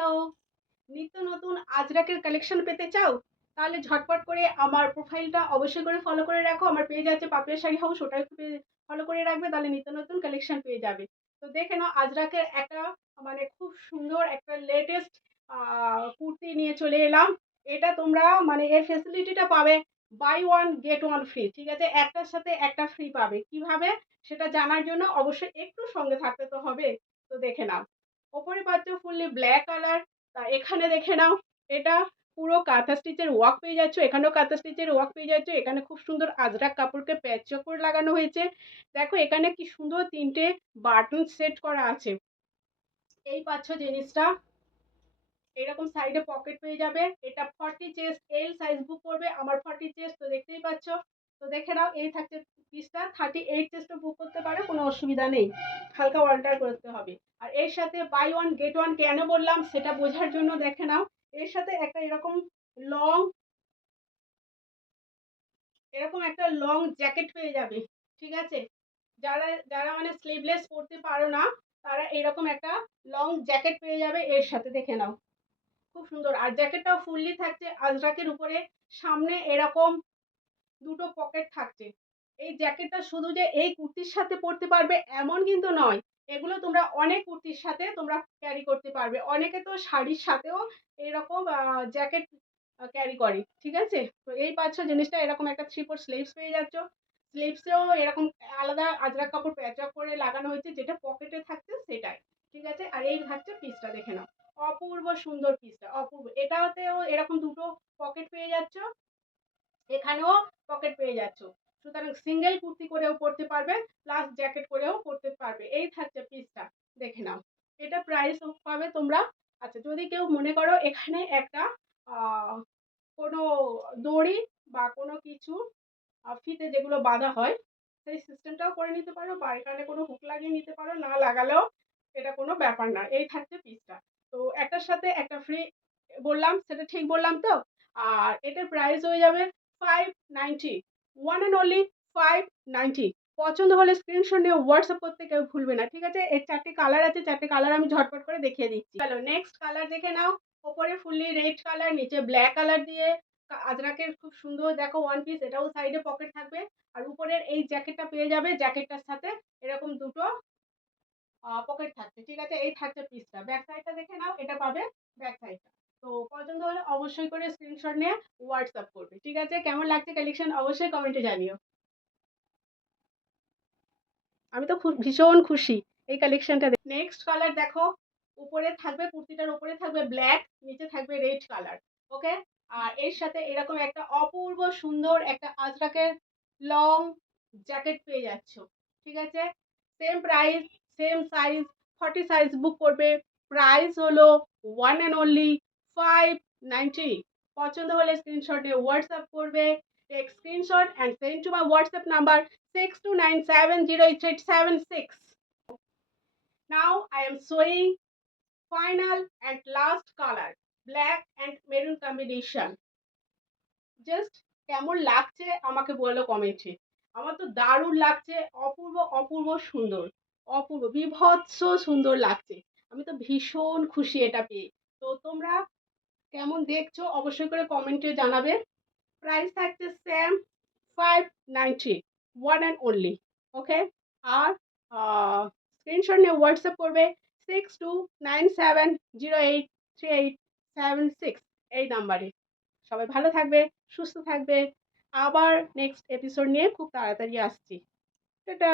Hello, নিত্য নতুন আজরাকের collection পেতে চাও? তাহলে ঝটপট করে আমার প্রোফাইলটা অবশ্যই করে ফলো করে রাখো। আমার পেজ আছে পাপিয়া শাড়ি হাউস, ওটা একটু ফলো করে রাখবে, তাহলে নিত্য নতুন কালেকশন পেয়ে যাবে। তো দেখে নাও আজরাকের একটা মানে খুব সুন্দর একটা লেটেস্ট কুর্তি নিয়ে চলে এলাম। এটা তোমরা মানে এর ফেসিলিটিটা পাবে buy one get one free. ঠিক আছে, একটার সাথে একটা ফ্রি পাবে। কিভাবে সেটা জানার জন্য অবশ্যই একটু সঙ্গে থাকতে তো হবে। তো দেখে নাও, ওপরে পাচ্ছ ফুললি ব্ল্যাক কালার। তা এখানে দেখে নাও, এটা পুরো কাঁথা স্টিচের ওয়ার্ক পেয়ে যাচ্ছ, এখানেও কাঁথা স্টিচের ওয়ার্ক পেয়ে যাচ্ছ। এখানে খুব সুন্দর আজরাক কাপড়কে প্যাচ করে লাগানো হয়েছে। দেখো এখানে কি সুন্দর তিনটে বাটন সেট করা আছে। এই পাচ্ছ জিনিসটা, এরকম সাইডে পকেট পেয়ে যাবে। এটা 40 চেস্ট এল সাইজ বুক করবে, আমার 40 চেস্ট তো দেখতেই পাচ্ছ। তো দেখে নাও, এই থাকছে পিসটা। 38 চেস্টও বুক করতে পারো, কোনো অসুবিধা নেই, হালকা অল্টার করতে হবে। আর এর সাথে বাই ওয়ান গেট ওয়ান কেন বললাম সেটা বোঝার জন্য দেখে নাও, এর সাথে একটা লং এরকম একটা লং জ্যাকেট পেয়ে যাবে। ঠিক আছে, যারা যারা মানে স্লিভলেস পরতে পারো না, তারা এরকম একটা লং জ্যাকেট পেয়ে যাবে এর সাথে। দেখে নাও, খুব সুন্দর। আর জ্যাকেটটাও ফুললি থাকছে আজরাকের উপরে। সামনে এরকম দুটো পকেট থাকছে। এই জ্যাকেটটা শুধু যে এই কুর্তির সাথে পরতে পারবে এমন কিন্তু নয়, এগুলো তোমরা অনেক কুর্তির সাথে তোমরা ক্যারি করতে পারবে। অনেকে তো শাড়ির সাথেও এরকম জ্যাকেট ক্যারি করে। ঠিক আছে, তো এই পাচ্ছ জিনিসটা, এরকম একটা 3/4 স্লিভস পেয়ে যাচ্ছ। স্লিভসেও এরকম আলাদা আজরাক কাপড় প্যাচ আপ করে লাগানো হয়েছে, যেটা পকেটে থাকছে সেটাই। ঠিক আছে, আর এই হচ্ছে পিসটা। দেখে নাও, অপূর্ব সুন্দর পিসটা, অপূর্ব। এটাতেও এরকম দুটো পকেট পেয়ে যাচ্ছ, এখানেও পকেট পেয়ে যাচ্ছ। সুতরাং সিঙ্গেল কুর্তি করেও পরতে পারবে, প্লাস জ্যাকেট করেও পরতে পারবে। এই থাকছে পিসটা। দেখে নাও, এটা প্রাইস পাবে তোমরা। আচ্ছা, যদি কেউ মনে করো এখানে একটা কোনো দড়ি বা কোনো কিছু ফিতে যেগুলো বাঁধা হয়, সেই সিস্টেমটাও করে নিতে পারো, বা এখানে কোনো হুক লাগিয়ে নিতে পারো, না লাগালেও এটা কোনো ব্যাপার না। এই থাকছে পিসটা। তো একটার সাথে একটা ফ্রি বললাম, সেটা ঠিক বললাম তো? আর এটার প্রাইস হয়ে যাবে 590, ওয়ান অ্যান্ড অনলি 590। পছন্দ হলে স্ক্রিনশট নিয়ে হোয়াটসঅ্যাপ করতে কেউ ভুলবে না। ঠিক আছে, এর 4টে কালার আছে, 4টে কালার আমি ঝটপট করে দেখিয়ে দিচ্ছি। চলো নেক্সট কালার দেখে নাও। ওপরে ফুললি রেড কালার, নিচে ব্ল্যাক কালার দিয়ে আজরাকের খুব সুন্দর দেখো ওয়ান পিস, এটাও সাইডে পকেট থাকবে। আর উপরের এই জ্যাকেটটা পেয়ে যাবে, জ্যাকেটটার সাথে এরকম দুটো পকেট থাকছে। ঠিক আছে, এই থাকছে পিসটা। ব্যাক সাইডটা দেখে নাও, এটা পাবে ব্যাক সাইডটা। তো পছন্দ হলে অবশ্যই করে স্ক্রিনশট নিয়ে হোয়াটসঅ্যাপ করবে। ঠিক আছে, কেমন লাগছে কালেকশন অবশ্যই কমেন্টে জানিও। আমি তো খুব ভীষণ খুশি এই কালেকশনটা। নেক্সট কালার দেখো, উপরে থাকবে, কুর্তিটার উপরে থাকবে ব্ল্যাক, নিচে থাকবে রেড কালার। ওকে, আর এর সাথে এরকম একটা অপূর্ব সুন্দর একটা আজরাকের লং জ্যাকেট পেয়ে যাচ্ছ। ঠিক আছে, same price, same size, 40 size book করবে। প্রাইস হলো ওয়ান অ্যান্ড অনলি 590। পছন্দ হলে স্ক্রিনশট নিয়ে হোয়াটসঅ্যাপ করবে। Take screenshot and send to my WhatsApp number 62970886. Now I am showing final and last color, black and maroon combination. Just কেমন লাগছে আমাকে বলো কমেন্টে। আমার তো দারুণ লাগছে, অপূর্ব অপূর্ব সুন্দর, অপূর্ব বিভৎস সুন্দর লাগছে। আমি তো ভীষণ খুশি এটা পেয়ে। তো তোমরা কেমন দেখছো অবশ্যই করে কমেন্টে জানাবে। প্রাইস থাকছে same 590, one and only. Okay, আর স্ক্রিনশট নিয়ে হোয়াটসঅ্যাপ করবে 6297083876 এই নাম্বারে। সবাই ভালো থাকবে, সুস্থ থাকবে। আবার নেক্সট এপিসোড নিয়ে খুব তাড়াতাড়ি আসছি। টাটা।